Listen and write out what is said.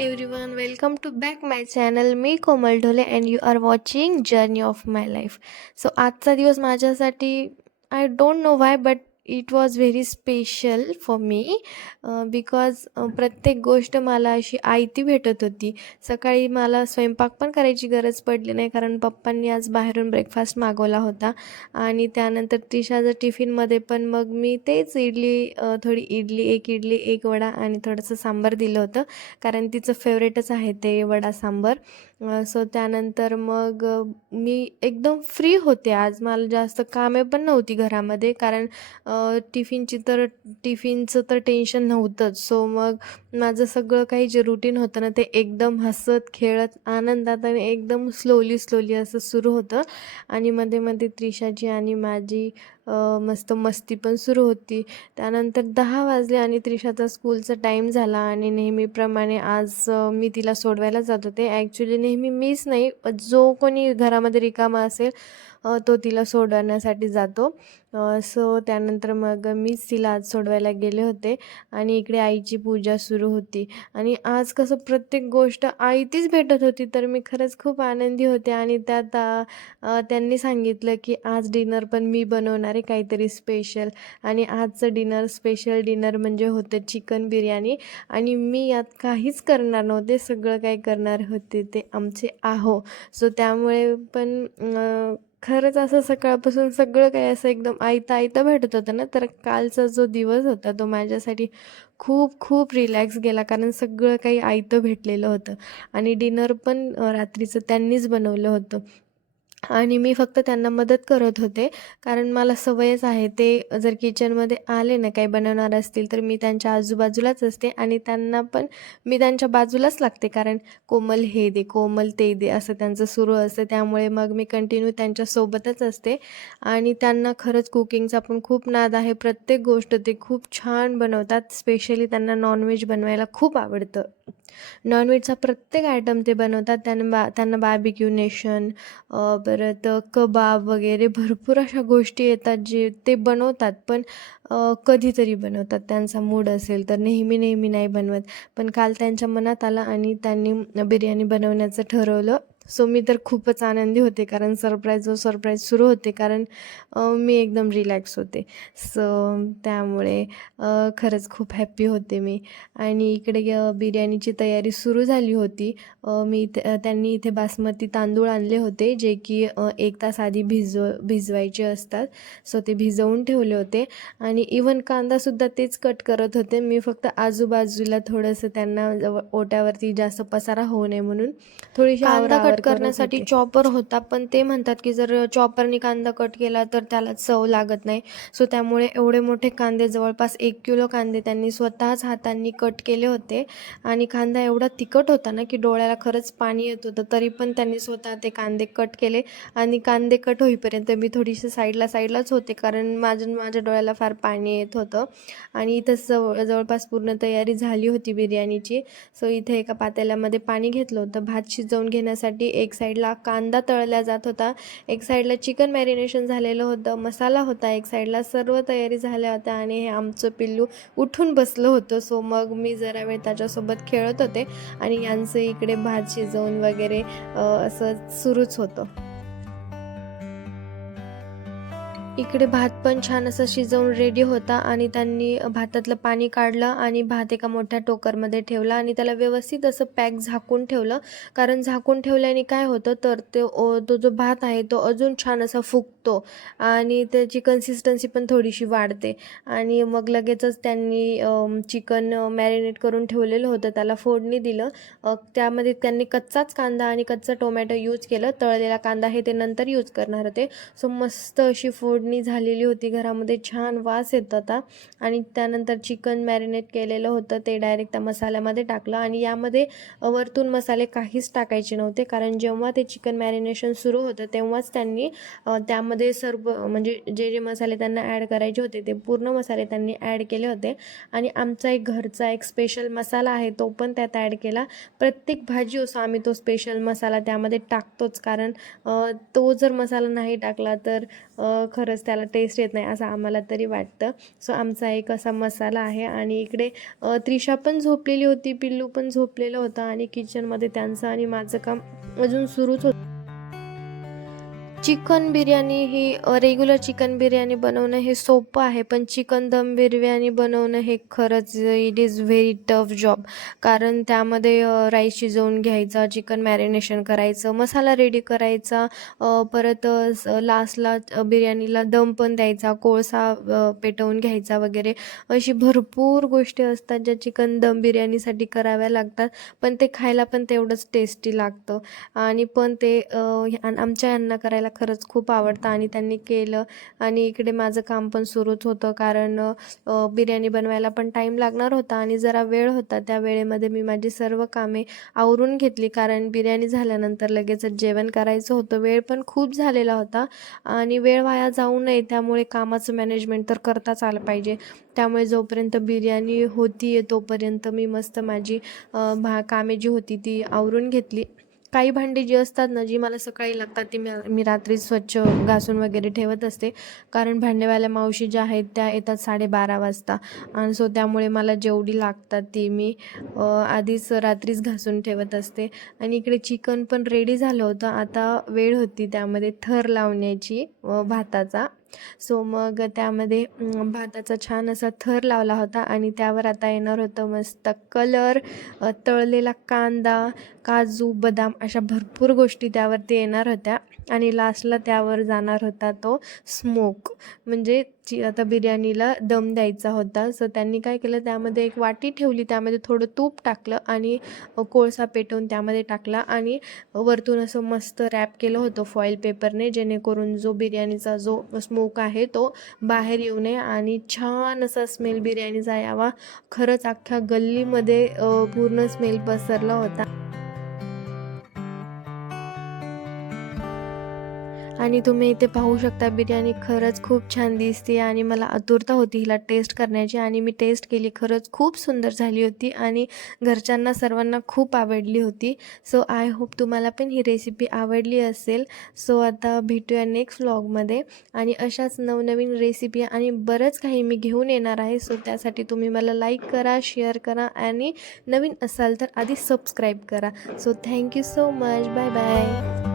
Everyone welcome to back my channel me Komal Dhole and you are watching journey of my life so आजचा दिवस माझ्यासाठी I don't know why but it was very special for me because प्रत्येक गोष्ट मला अशी आयती भेटत होती. सकाळी मला स्वयंपाक पण करायची गरज पडली नाही कारण पप्पांनी आज बाहेरून ब्रेकफास्ट मागवला होता. आणि त्यानंतर तिशाचं टिफिनमध्ये पण मग मी तेच इडली थोडी इडली एक इडली एक वडा आणि थोडंसं सांबार दिलं होतं. कारण तिचं फेवरेटच आहे ते वडा सांबार. सो त्यानंतर मग मी एकदम फ्री होते आज. मला जास्त कामे पण नव्हती घरामध्ये कारण टिफिनची तर टिफिनचं तर टेन्शन नव्हतंच. सो मग माझं सगळं काही जे रुटीन होतं ना ते एकदम हसत खेळत आनंदात आणि एकदम स्लोली स्लोली असं सुरू होतं. आणि मध्ये मध्ये त्रिशाची आणि माझी मस्त मस्ती पण सुरू होती. त्यानंतर दहा वाजले आणि त्रिशाचा स्कूलचा टाईम झाला आणि नेहमीप्रमाणे आज मी तिला सोडवायला जात होते. ॲक्च्युली नेहमी मीच नाही जो कोणी घरामध्ये रिकामा असेल तो तिला सोडवण्यासाठी जातो. सो त्यानंतर मग मीच तिला आज सोडवायला गेले होते आणि इकडे आईची पूजा सुरू होती. आणि आज कसं प्रत्येक गोष्ट आयतीच भेटत होती तर मी खरंच खूप आनंदी होते. आणि त्यात त्यांनी सांगितलं की आज डिनर पण मी बनवणार आहे काहीतरी स्पेशल. आणि आजचं डिनर स्पेशल डिनर म्हणजे होतं चिकन बिर्याणी. आणि मी यात काहीच करणार नव्हते सगळं काही करणार होते ते आमचे आहो. सो त्यामुळे पण खरंच असं सकाळपासून सगळं काही असं एकदम आयता आयता भेटत होतं ना तर कालचा जो दिवस होता तो माझ्यासाठी खूप खूप रिलॅक्स गेला कारण सगळं काही आयतं भेटलेलं होतं. आणि डिनर पण रात्रीचं त्यांनीच बनवलं होतं. आणि मी फक्त त्यांना मदत करत होते. कारण मला सवयच आहे ते जर किचनमध्ये आले ना काही बनवणार असतील तर मी त्यांच्या आजूबाजूलाच असते आणि त्यांना पण मी त्यांच्या बाजूलाच लागते. कारण कोमल हे दे कोमल ते दे असं त्यांचं सुरू असतं. त्यामुळे मग मी कंटिन्यू त्यांच्यासोबतच असते. आणि त्यांना खरंच कुकिंगचा पण खूप नाद आहे. प्रत्येक गोष्ट ते खूप छान बनवतात. स्पेशली त्यांना नॉनव्हेज बनवायला खूप आवडतं. नॉनव्हेजचा प्रत्येक आयटम ते बनवतात. त्यांना बा त्यांना बार्बिक्यू नेशन परत कबाब वगैरे भरपूर अशा गोष्टी येतात जे ते बनवतात. पण कधीतरी बनवतात. त्यांचा मूड असेल तर नेहमी नेहमी नाही बनवत. पण काल त्यांच्या मनात आलं आणि त्यांनी बिर्याणी बनवण्याचं ठरवलं. सो मी तर खूपच आनंदी होते कारण सरप्राईजवर सरप्राईज सुरू होते कारण मी एकदम रिलॅक्स होते. सो त्यामुळे खरंच खूप हॅप्पी होते मी. आणि इकडे बिर्याणीची तयारी सुरू झाली होती. मी इथे त्यांनी इथे बासमती तांदूळ आणले होते जे की एक तास आधी भिजव भिजवायचे असतात. सो ते भिजवून ठेवले होते. आणि इवन कांदासुद्धा तेच कट करत होते. मी फक्त आजूबाजूला थोडंसं त्यांना ओट्यावरती जास्त पसारा होऊ नये म्हणून थोडीशी कट कट करण्यासाठी चॉपर होता. पण ते म्हणतात की जर चॉपरनी कांदा कट केला तर त्याला चव लागत नाही. सो त्यामुळे एवढे मोठे कांदे जवळपास एक किलो कांदे त्यांनी स्वतःच हातांनी कट केले होते. आणि कांदा एवढा तिखट होता ना की डोळ्याला खरंच पाणी येत होतं. तरी पण त्यांनी स्वतः ते कांदे कट केले. आणि कांदे कट होईपर्यंत मी थोडीशी साईडला साईडलाच होते. कारण माझ्या माझ्या डोळ्याला फार पाणी येत होतं. आणि इथं जवळ जवळपास पूर्ण तयारी झाली होती बिर्याणीची. सो इथे एका पातेल्यामध्ये पाणी घेतलं होतं. भात शिजवून घेण्यासाठी एक साईडला कांदा तळला जात होता. एक साईडला चिकन मॅरिनेशन झालेलं होतं. मसाला होता एक साईडला. सर्व तयारी झाल्या होत्या आणि हे आमचं पिल्लू उठून बसलं होतं. सो मग मी जरा वेळ त्याच्यासोबत खेळत होते आणि यांचं इकडे भात शिजवून वगैरे असं सुरूच होतं. इकडे भात पण छान असं शिजवून रेडी होता आणि त्यांनी भातातलं पाणी काढलं आणि भात एका मोठ्या टोकरमध्ये ठेवला आणि त्याला व्यवस्थित असं पॅक झाकून ठेवलं. कारण झाकून ठेवल्याने काय होतं तर ते तो जो भात आहे तो अजून छान असा शकतो. आणि त्याची कन्सिस्टन्सी पण थोडीशी वाढते. आणि मग लगेचच त्यांनी चिकन मॅरिनेट करून ठेवलेलं होतं. त्याला फोडणी दिलं. त्यामध्ये त्यांनी कच्चाच कांदा आणि कच्चा टोमॅटो यूज केलं. तळलेला कांदा हे ते नंतर यूज करणार होते. सो मस्त अशी फोडणी झालेली होती. घरामध्ये छान वास येत होता. आणि त्यानंतर चिकन मॅरिनेट केलेलं होतं. ते डायरेक्ट त्या मसाल्यामध्ये टाकलं. आणि यामध्ये वरतून मसाले काहीच टाकायचे नव्हते. कारण जेव्हा ते चिकन मॅरिनेशन सुरू होतं तेव्हाच त्यांनी त्यामध्ये त्यामध्ये सर्व म्हणजे जे जे मसाले त्यांना ॲड करायचे होते ते पूर्ण मसाले त्यांनी ॲड केले होते. आणि आमचा एक घरचा एक स्पेशल मसाला आहे तो पण त्यात ॲड केला. प्रत्येक भाजी असो आम्ही तो स्पेशल मसाला त्यामध्ये टाकतोच. कारण तो जर मसाला नाही टाकला तर खरंच त्याला टेस्ट येत नाही असं आम्हाला तरी वाटतं. सो आमचा एक असा मसाला आहे. आणि इकडे त्रिशा पण झोपलेली होती पिल्लू पण झोपलेलं होतं. आणि किचनमध्ये त्यांचं आणि माझं काम अजून सुरूच होतं. चिकन बिर्याणी ही रेग्युलर चिकन बिर्याणी बनवणं हे सोपं आहे पण चिकन दम बिर्याणी बनवणं हे खरंच it is very tough job कारण त्यामध्ये राईस शिजवून घ्यायचा चिकन मॅरिनेशन करायचं मसाला रेडी करायचा परत लास्टला बिर्याणीला दम पण द्यायचा कोळसा पेटवून घ्यायचा वगैरे अशी भरपूर गोष्टी असतात ज्या चिकन दम बिर्याणीसाठी कराव्या लागतात पण ते खायला पण तेवढंच टेस्टी लागतं. आणि पण ते आमच्या यांना करायला मला खरंच खूप आवडतं आणि त्यांनी केलं. आणि इकडे माझं काम पण सुरूच होतं कारण बिर्याणी बनवायला पण टाईम लागणार होता आणि जरा वेळ होता. त्या वेळेमध्ये मी माझी सर्व कामे आवरून घेतली कारण बिर्याणी झाल्यानंतर लगेचच जेवण करायचं होतं. वेळ पण खूप झालेला होता आणि वेळ वाया जाऊ नये. त्यामुळे कामाचं मॅनेजमेंट तर करताच आलं पाहिजे. त्यामुळे जोपर्यंत बिर्याणी होती तोपर्यंत मी मस्त माझी भा कामे जी होती ती आवरून घेतली. काही भांडी जी असतात ना जी मला सकाळी लागतात ती मी मी रात्री स्वच्छ घासून वगैरे ठेवत असते. कारण भांडेवाल्या मावशी ज्या आहेत त्या येतात साडेबारा वाजता. आणि सो त्यामुळे मला जेवढी लागतात ती मी आधीच रात्रीच घासून ठेवत असते. आणि इकडे चिकन पण रेडी झालं होतं. आता वेळ होती त्यामध्ये थर लावण्याची भाताचा. सो मग त्यामध्ये भाताचा छान असा थर लावला होता आणि त्यावर आता येणार होतं मस्त कलर तळलेला कांदा काजू बदाम अशा भरपूर गोष्टी त्यावरती येणार होत्या. आणि लास्टला त्यावर जाणार होता तो स्मोक म्हणजे ची आता बिर्याणीला दम द्यायचा होता. सो त्यांनी काय केलं त्यामध्ये एक वाटी ठेवली. त्यामध्ये थोडं तूप टाकलं आणि कोळसा पेटवून त्यामध्ये टाकला आणि वरतून असं मस्त रॅप केलं होतं फॉईल पेपरने जेणेकरून जो बिर्याणीचा जो स्मोक आहे तो बाहेर येऊ नये आणि छान असा स्मेल बिर्याणीचा यावा. खरंच अख्ख्या गल्लीमध्ये पूर्ण स्मेल पसरला होता. आणि तुम्ही इथे पाहू शकता बिर्याणी खरंच खूप छान दिसते आणि मला आतुरता होती हिला टेस्ट करण्याची आणि मी टेस्ट केली. खरंच खूप सुंदर झाली होती आणि घरच्यांना सर्वांना खूप आवडली होती. सो आय होप तुम्हाला पण ही रेसिपी आवडली असेल. सो आता भेटूया नेक्स्ट व्लॉगमध्ये आणि अशाच नवनवीन रेसिपी आणि बरंच काही मी घेऊन येणार आहे. सो त्यासाठी तुम्ही मला लाईक करा शेअर करा आणि नवीन असाल तर आधी सबस्क्राईब करा. So thank you so much bye bye